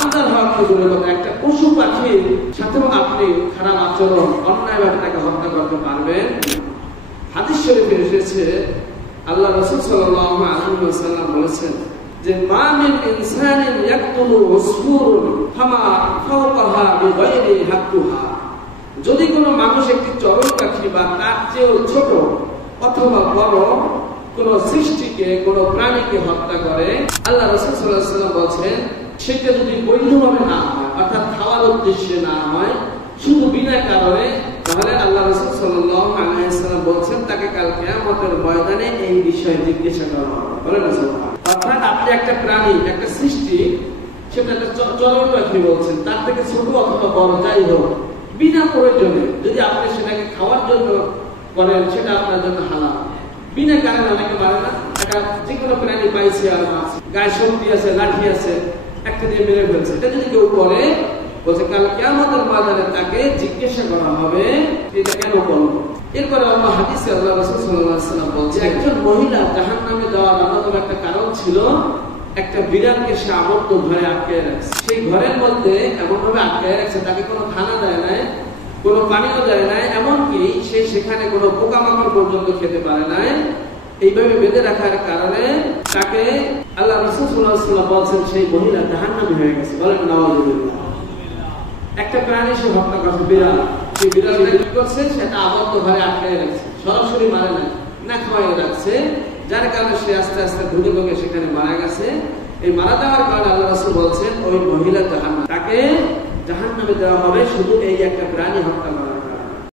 বান্দার হক কি দূরের কথা, একটা পশু পাখির সাথেও আপনি খারাপ আচরণ অন্যায়ভাবে তাকে হত্যা করতে পারবেন। হাদিস শরীফে এসেছে আল্লাহ রাসূল সাল্লাল্লাহু আলাইহি ওয়াসাল্লাম বলেছেন যে মা মিন ইনসানিন ইয়াকতুলু উসফুরুন ফামা ফাওকাহা বিগাইরি হাক্কুহা, যদি কোনো মানুষ একটি চড়ুই পাখি বা তার চেয়েও ছোট অথবা বড় কোন সৃষ্টিকে, কোন প্রাণীকে হত্যা করে, আল্লাহ রাসূল সাল্লাল্লাহু আলাইহি ওয়াসাল্লাম বলেন সেটা যদি বৈধভাবে না হয়, অর্থাৎ খাওয়ার উদ্দেশ্যে না হয়, শুধু বিনা কারণে, তাহলে আল্লাহ রাসূল সাল্লাল্লাহু আলাইহি ওয়াসাল্লাম বলেন তাকে কাল কিয়ামতের ময়দানে এই বিষয়ে জিজ্ঞাসা করা হবে। বলেন সুবহানাল্লাহ। অর্থাৎ আপনি একটা প্রাণী, একটা সৃষ্টি, সেটা একটা চড়ুই পাখি বলছেন, তার থেকে ছোট অথবা বড় যাই হোক, বিনা প্রয়োজনে যদি আপনি সেটাকে খাওয়ার জন্য করেন, সেটা আপনার জন্য হালাল। বিনা কারণে অনেকে পারে না, একটা যে কোনো প্রাণী পাইছে আর মাছ, গায়ে শক্তি আছে, লাঠি আছে, একটা দিয়ে মেরে ফেলছে, এটা যদি কেউ করে, বলছে কাল কিয়ামতের ময়দানে তাকে জিজ্ঞাসা করা হবে এটা কেন করলো। এরপরে আল্লাহ হাদিসে আল্লাহ রাসূল সাল্লাল্লাহু আলাইহি ওয়াসাল্লাম বলছেন একজন মহিলা জাহান্নামে যাওয়ার অন্যতম একটা কারণ ছিল একটা বিড়ালকে সে আবদ্ধ ঘরে আটকে রাখছে। সেই ঘরের মধ্যে এমন ভাবে আটকে রাখছে, তাকে কোনো খানা দেয় নাই, কোনো পানিও দেয় নাই, এমনকি সে সেখানে কোনো পোকামাকড় পর্যন্ত খেতে পারে নাই। এইভাবে বেঁধে রাখার কারণে তাকে আল্লাহ রাসূল সাল্লাল্লাহু আলাইহি ওয়াসাল্লাম বলছেন সেই মহিলা জাহান্নামী হয়ে গেছে। বলেন নাউযুবিল্লাহ। একটা প্রাণী সে হত্যা করছে, বিড়াল, সেই বিড়ালটা কি করছে, সেটা আবদ্ধ ঘরে আটকে রাখছে, সরাসরি মারে না, না খাওয়াই রাখছে, যার কারণে সে আস্তে আস্তে ঢুকে ঢুকে সেখানে মারা গেছে। এই মারা যাওয়ার কারণে আল্লাহ রাসূল বলছেন ওই মহিলা জাহান্নামী, তাকে জাহান্নামে দেওয়া হবে শুধু এই একটা প্রাণী হত্যা করা